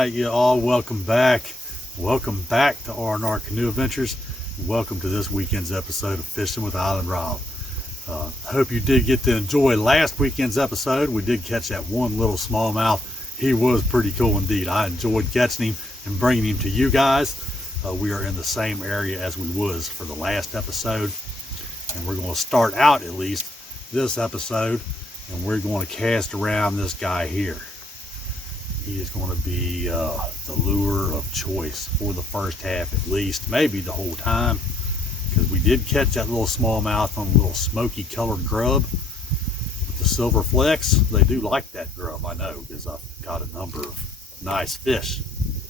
right, you all, welcome back. Welcome back to R&R Canoe Adventures. Welcome to this weekend's episode of Fishing with Island Rob. I hope you did get to enjoy last weekend's episode. We did catch that one little smallmouth. He was pretty cool indeed. I enjoyed catching him and bringing him to you guys. We are in the same area as we was for the last episode, and we're going to start out at least this episode, and we're going to cast around this guy here. He is going to be the lure of choice for the first half at least, maybe the whole time, because we did catch that little smallmouth on a little smoky colored grub with the silver flecks. They do like that grub, I know, because I've got a number of nice fish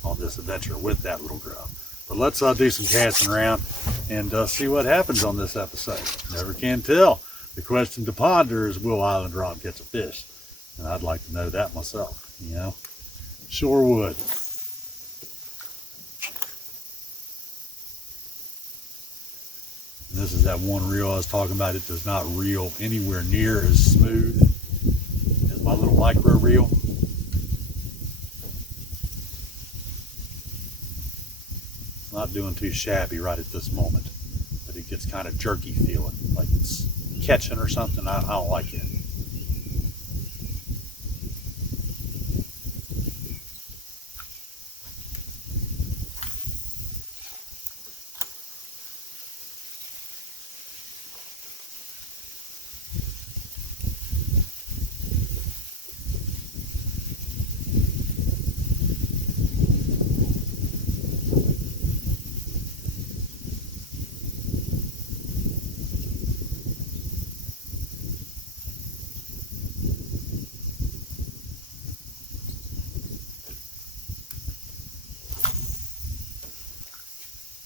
on this adventure with that little grub. But let's do some casting around and see what happens on this episode. Never can tell. The question to ponder is, will Island Rob catch a fish? And I'd like to know that myself, you know. Sure would. And this is that one reel I was talking about. It does not reel anywhere near as smooth as my little micro reel. It's not doing too shabby right at this moment, but it gets kind of jerky feeling, like it's catching or something. I don't like it.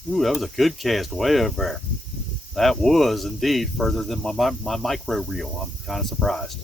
Ooh, that was a good cast way over there. That was indeed further than my micro reel. I'm kind of surprised.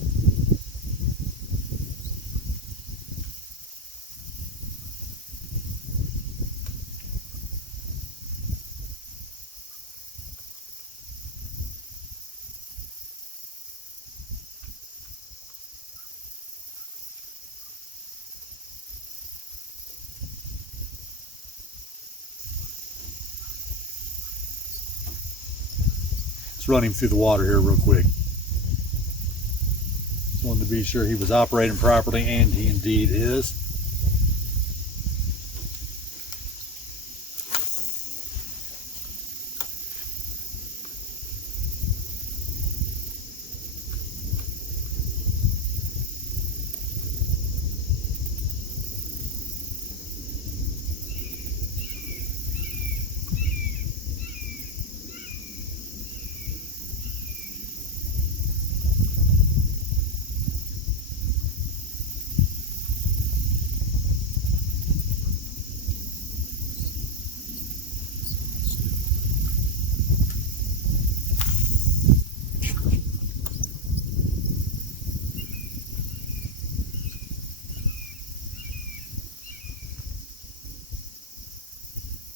Let's run him through the water here real quick. Just wanted to be sure he was operating properly, and he indeed is.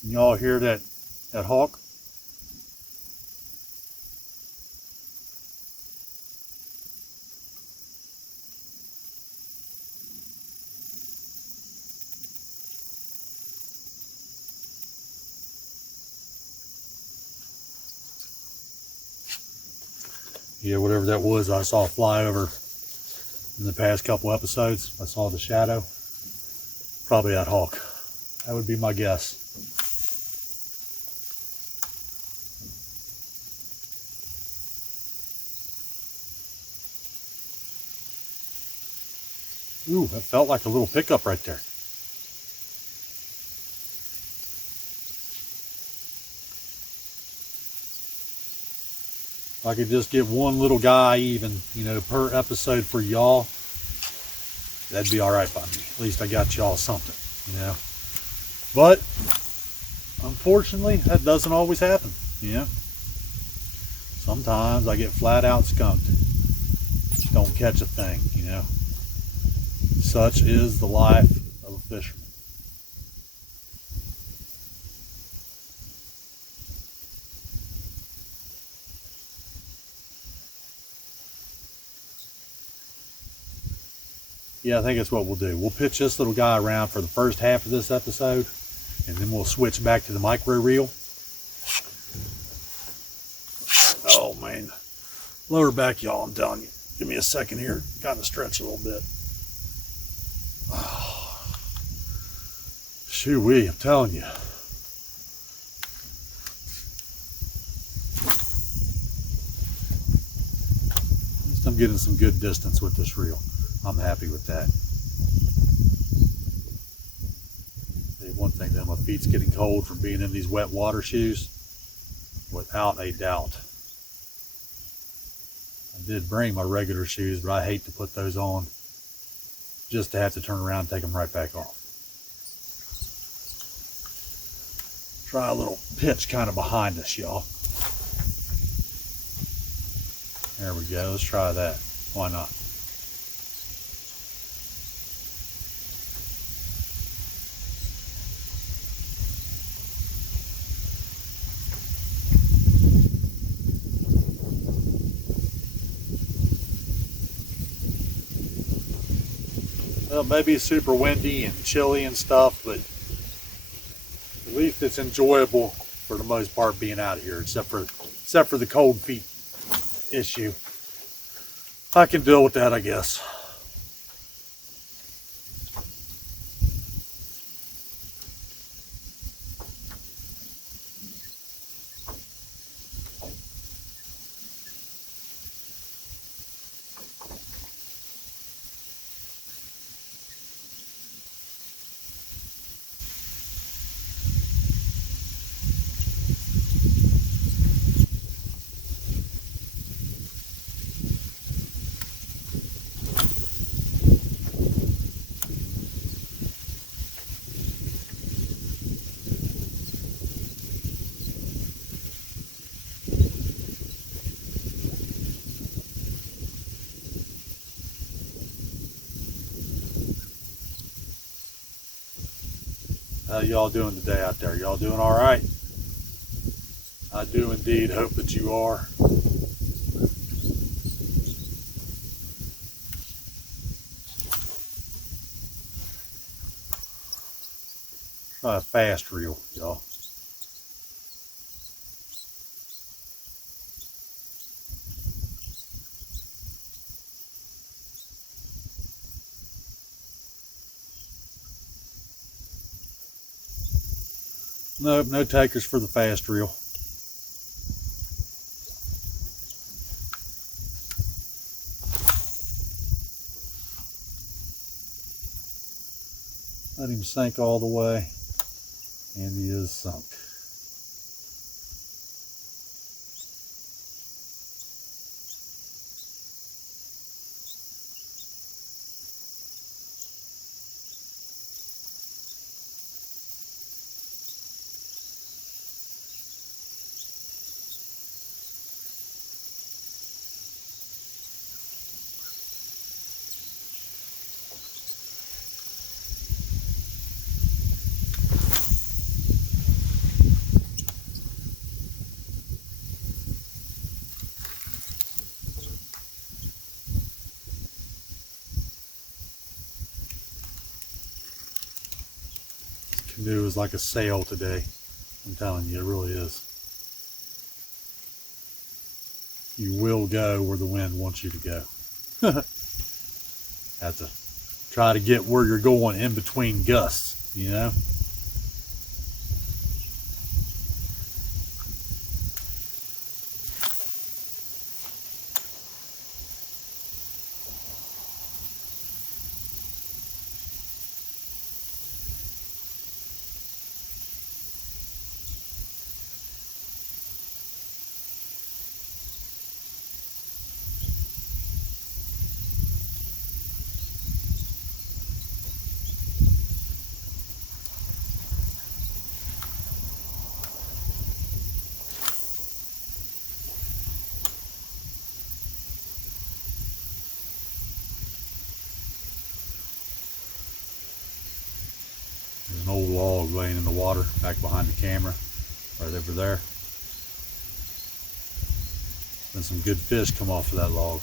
Y'all hear that hawk? Yeah, whatever that was, I saw fly over in the past couple episodes. I saw the shadow. Probably that hawk. That would be my guess. Ooh, that felt like a little pickup right there. If I could just get one little guy even, you know, per episode for y'all, that'd be all right by me. At least I got y'all something, you know. But unfortunately, that doesn't always happen, you know. Sometimes I get flat out skunked. Don't catch a thing, you know. Such is the life of a fisherman. Yeah, I think that's what we'll do. We'll pitch this little guy around for the first half of this episode, and then we'll switch back to the micro reel. Oh man, lower back, y'all. I'm telling you. Give me a second here. Kind of stretch a little bit. Oh, shoo-wee, I'm telling you. At least I'm getting some good distance with this reel. I'm happy with that. One thing though, my feet's getting cold from being in these wet water shoes, without a doubt. I did bring my regular shoes, but I hate to put those on just to have to turn around and take them right back off. Try a little pitch kind of behind us, y'all. There we go. Let's try that. Why not? Well, maybe it's super windy and chilly and stuff, but at least it's enjoyable for the most part being out here, except for the cold feet issue. I can deal with that, I guess. How y'all doing today out there? Y'all doing all right? I do indeed hope that you are. Try a fast reel, y'all. Nope, no takers for the fast reel. Let him sink all the way, and he is sunk. Canoe is like a sail today. I'm telling you, it really is. You will go where the wind wants you to go. Have to try to get where you're going in between gusts, you know? There's an old log laying in the water back behind the camera, right over there. And some good fish come off of that log.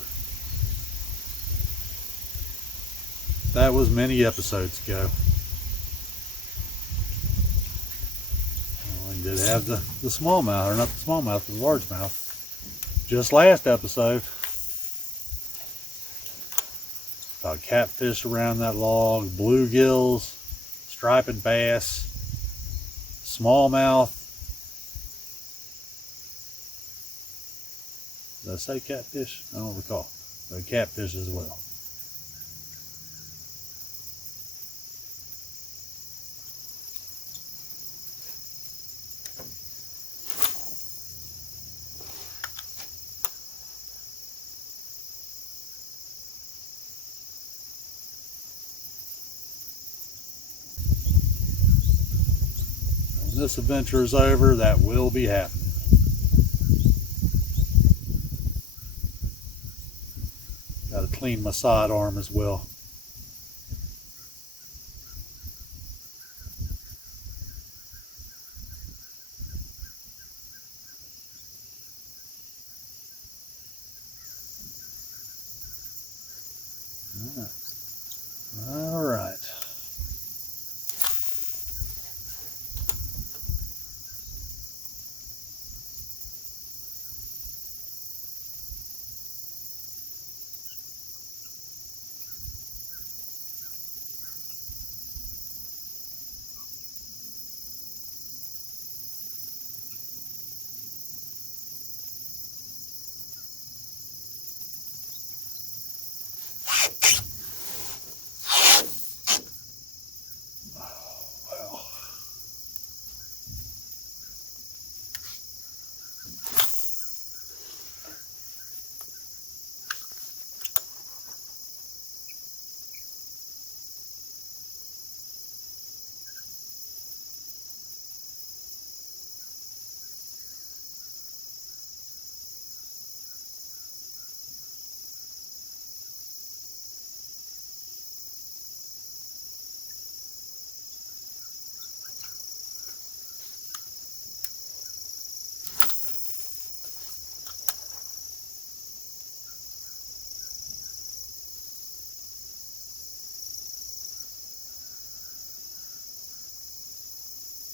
that was many episodes ago. We did have the smallmouth, or not the smallmouth, the largemouth. Just last episode. About catfish around that log, bluegills, striped bass, smallmouth. Did I say catfish? I don't recall. But catfish as well. When this adventure is over, that will be happening. Got to clean my sidearm as well. All right.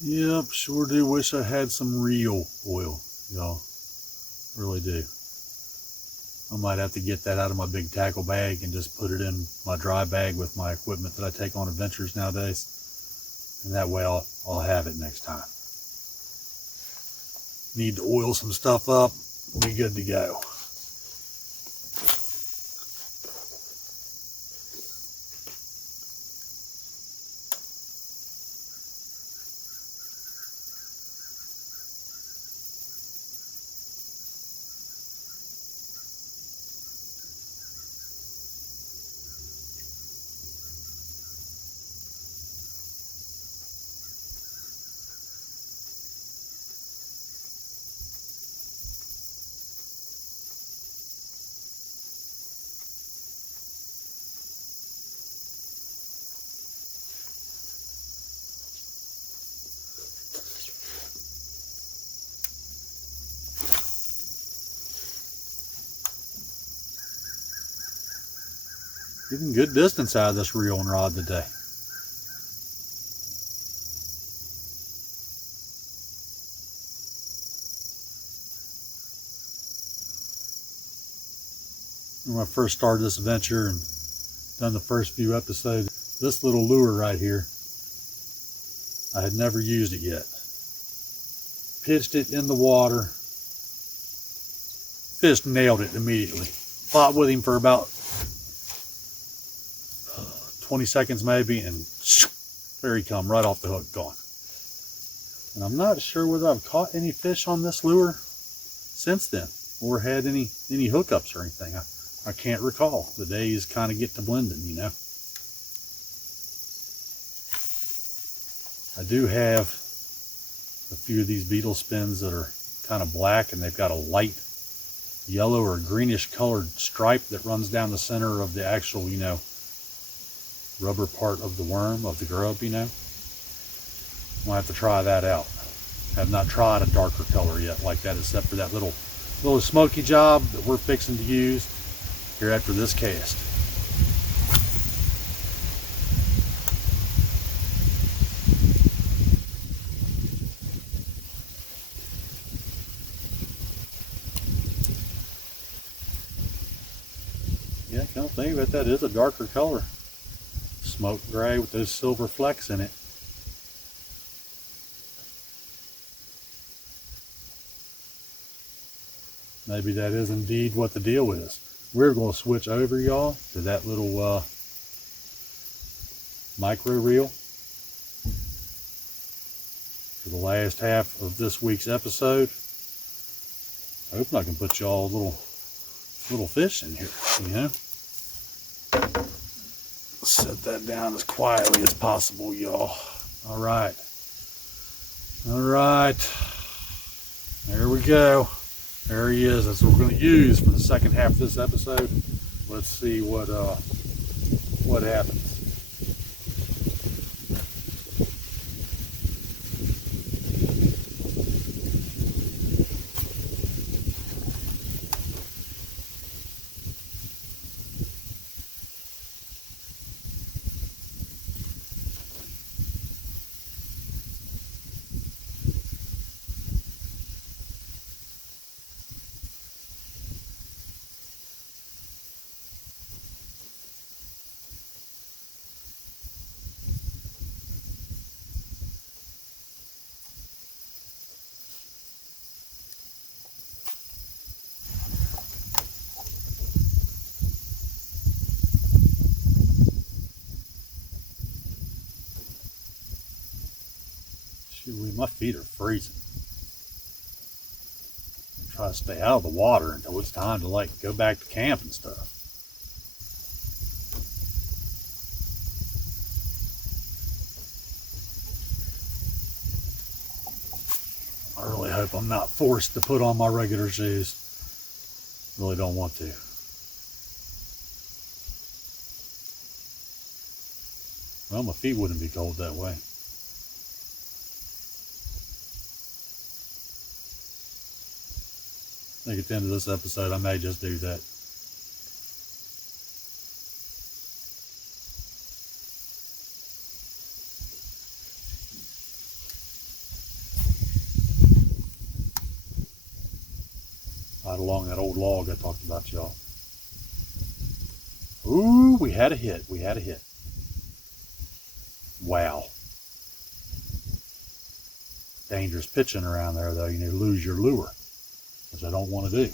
Yep, sure do wish I had some real oil, y'all. Really do. I might have to get that out of my big tackle bag and just put it in my dry bag with my equipment that I take on adventures nowadays. And that way I'll have it next time. Need to oil some stuff up, be good to go. Getting good distance out of this reel and rod today. When I first started this adventure and done the first few episodes, this little lure right here, I had never used it yet. Pitched it in the water. Fish nailed it immediately. Fought with him for about 20 seconds maybe, and there he come, right off the hook, gone. And I'm not sure whether I've caught any fish on this lure since then, or had any hookups or anything. I can't recall. The days kind of get to blending, you know. I do have a few of these beetle spins that are kind of black, and they've got a light yellow or greenish colored stripe that runs down the center of the actual, you know, rubber part of the worm, of the grub, you know. I'll have to try that out. Have not tried a darker color yet like that, except for that little smoky job that we're fixing to use here after this cast. Come think about that, is a darker color. Smoke gray with those silver flecks in it. Maybe that is indeed what the deal is. We're going to switch over, y'all, to that little micro reel for the last half of this week's episode. I hope I can put y'all a little fish in here, you know. Set that down as quietly as possible, y'all. All right. There we go. There he is. That's what we're going to use for the second half of this episode. Let's see what happens. Shoot, my feet are freezing. I'm trying to stay out of the water until it's time to like go back to camp and stuff. I really hope I'm not forced to put on my regular shoes. Really don't want to. Well, my feet wouldn't be cold that way. I think at the end of this episode, I may just do that. Right along that old log I talked about, y'all. Ooh, we had a hit. Wow. Dangerous pitching around there, though. You lose your lure, which I don't want to do.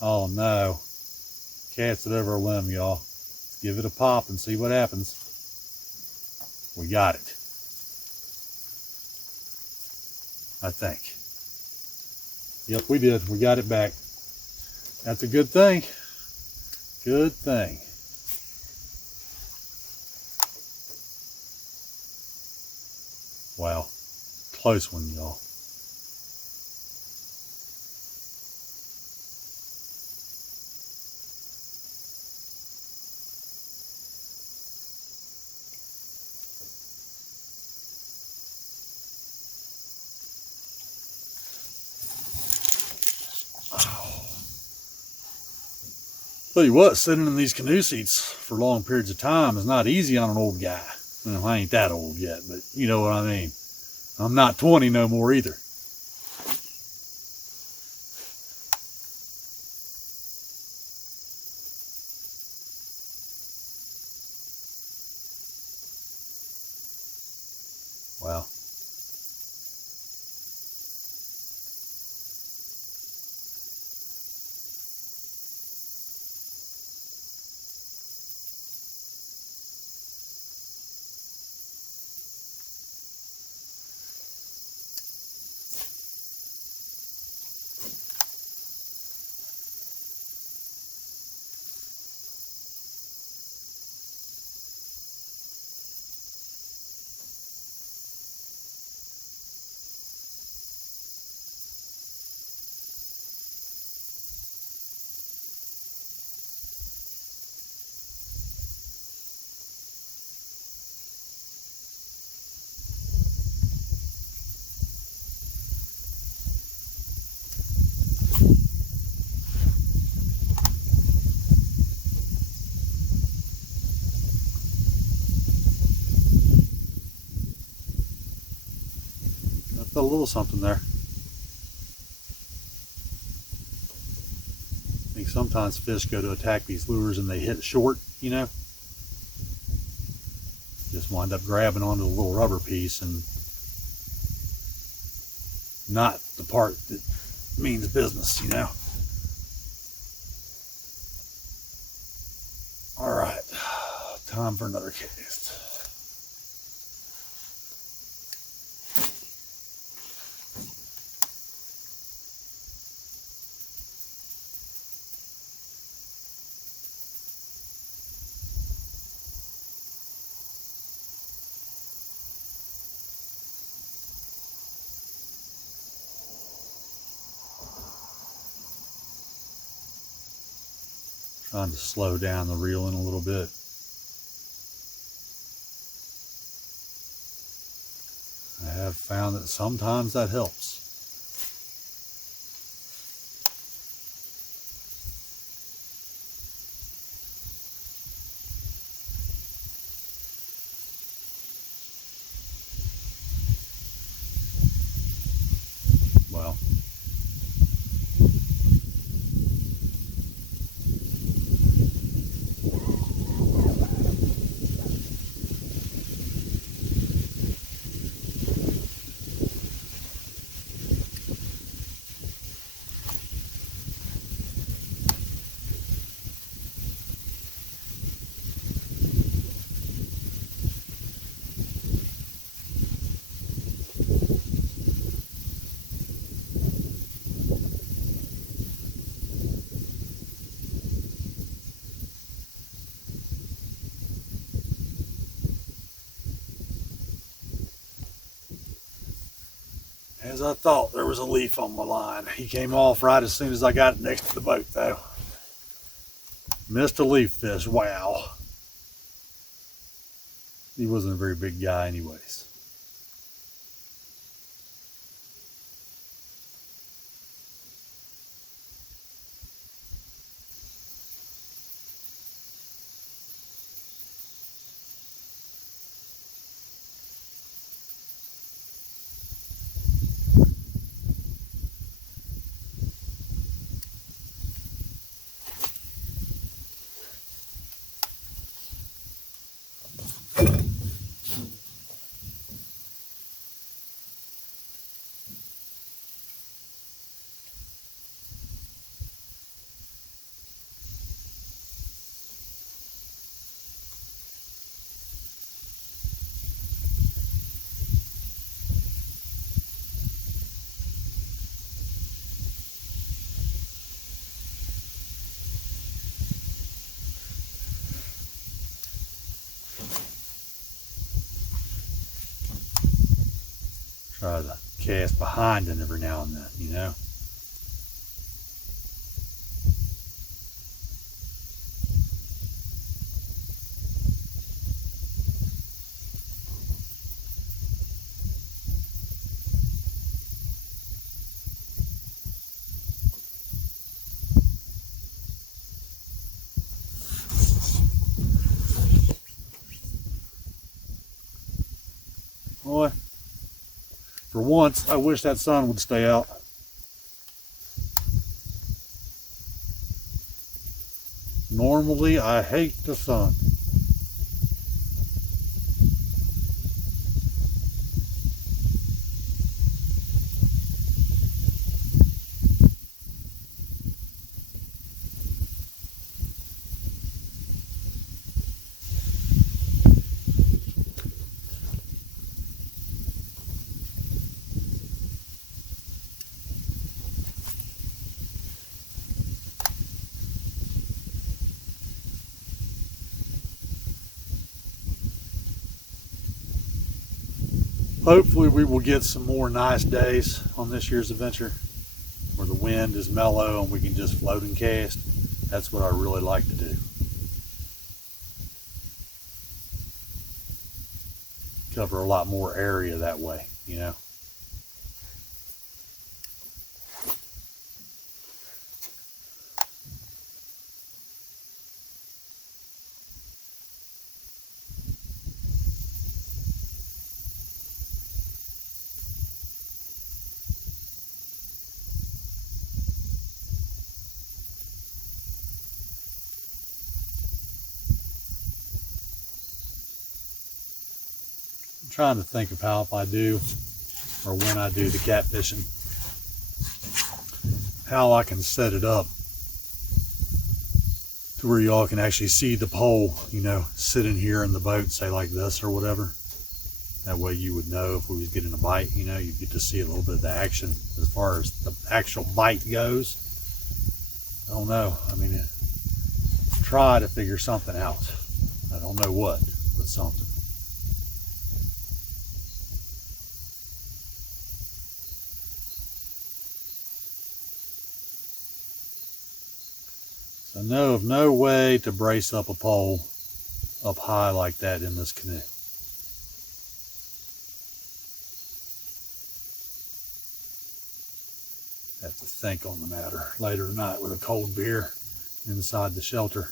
Oh no. Cast it over a limb, y'all. Let's give it a pop and see what happens. We got it. I think. Yep, we did. We got it back. That's a good thing. Good thing. Wow. Close one, y'all. Tell you what, sitting in these canoe seats for long periods of time is not easy on an old guy. Well, I ain't that old yet, but you know what I mean. I'm not 20 no more either. Wow. little something there. I think sometimes fish go to attack these lures and they hit short, you know. Just wind up grabbing onto the little rubber piece and not the part that means business, you know. All right, time for another cast. Trying to slow down the reeling a little bit. I have found that sometimes that helps. Well, as I thought, there was a leaf on my line. He came off right as soon as I got it next to the boat, though. Missed a leaf fish. Wow. He wasn't a very big guy anyways. Try to cast behind it every now and then, you know. Boy, for once, I wish that sun would stay out. Normally, I hate the sun. Hopefully we will get some more nice days on this year's adventure where the wind is mellow and we can just float and cast. That's what I really like to do. Cover a lot more area that way, you know. I'm trying to think of how, if I do or when I do the catfishing, how I can set it up to where y'all can actually see the pole, you know, sitting here in the boat, say like this or whatever. That way you would know if we was getting a bite, you know, you get to see a little bit of the action as far as the actual bite goes. I don't know. I mean, try to figure something out. I don't know what, but something. So I know of no way to brace up a pole up high like that in this canoe. Have to think on the matter later tonight with a cold beer inside the shelter.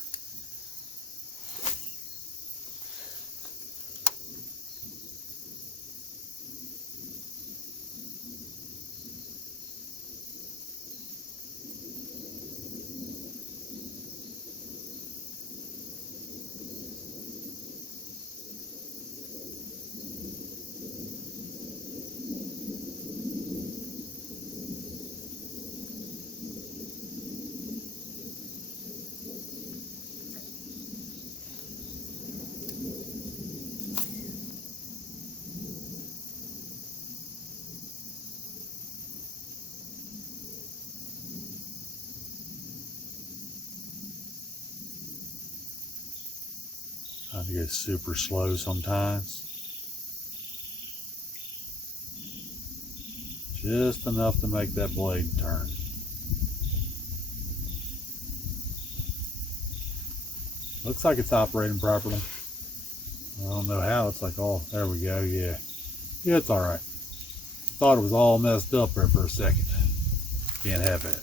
Trying to go super slow sometimes. Just enough to make that blade turn. Looks like it's operating properly. I don't know how. It's like, oh, there we go. Yeah. Yeah, it's all right. Thought it was all messed up there for a second. Can't have that.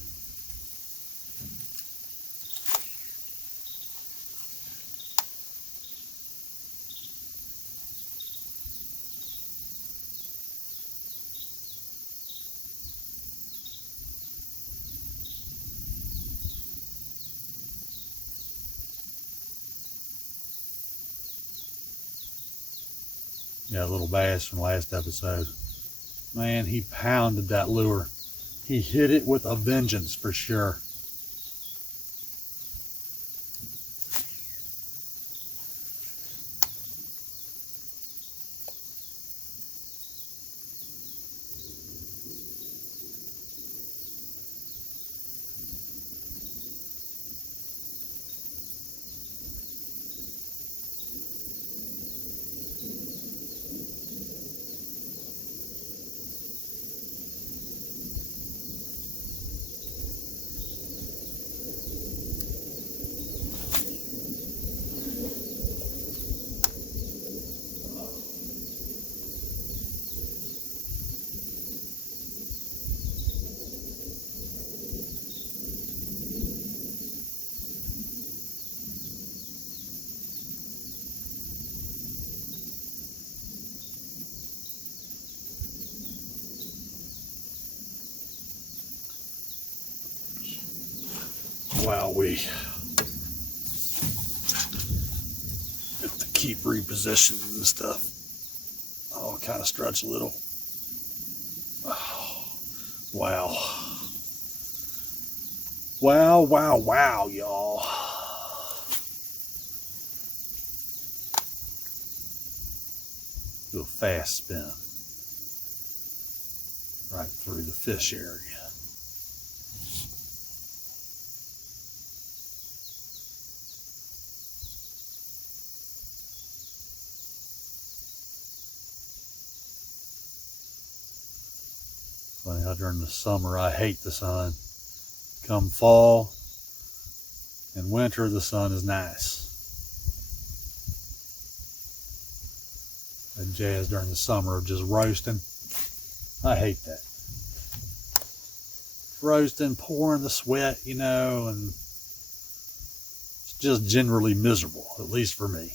Yeah, a little bass from last episode. Man, he pounded that lure. He hit it with a vengeance for sure. Wowee. Have to keep repositioning and stuff. Oh, kind of stretch a little. Oh, wow. Wow, wow, wow, y'all. Do a fast spin. Right through the fish area. Funny how during the summer I hate the sun. Come fall and winter, the sun is nice. And jazz during the summer of just roasting. I hate that. Roasting, pouring the sweat, you know, and it's just generally miserable, at least for me.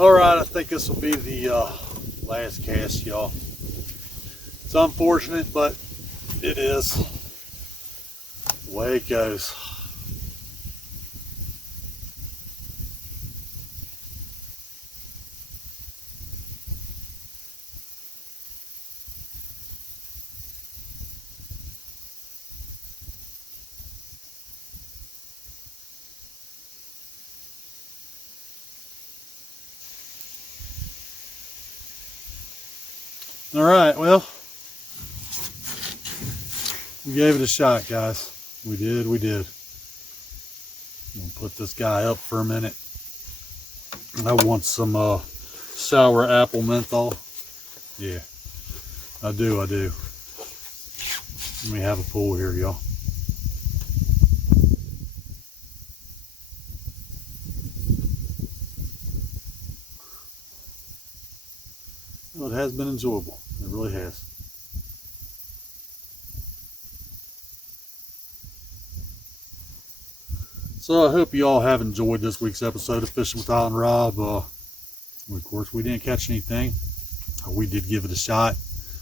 All right, I think this will be the last cast, y'all. It's unfortunate, but it is the way it goes. All right, well, we gave it a shot, guys. We did. I'm gonna put this guy up for a minute. I want some sour apple menthol. Yeah, I do. Let me have a pull here, y'all. Well, it has been enjoyable. It really has. So I hope you all have enjoyed this week's episode of Fishing with Island Rob. Of course, we didn't catch anything. We did give it a shot.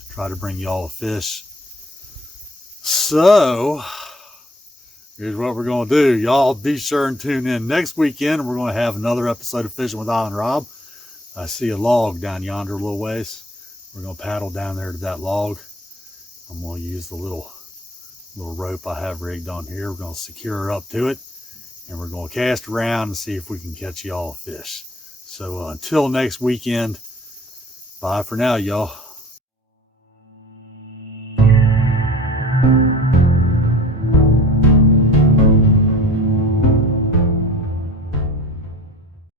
Try to bring y'all a fish. So here's what we're going to do. Y'all be sure and tune in next weekend. We're going to have another episode of Fishing with Island Rob. I see a log down yonder a little ways. We're going to paddle down there to that log. I'm going to use the little rope I have rigged on here. We're going to secure her up to it. And we're going to cast around and see if we can catch y'all a fish. So until next weekend, bye for now, y'all.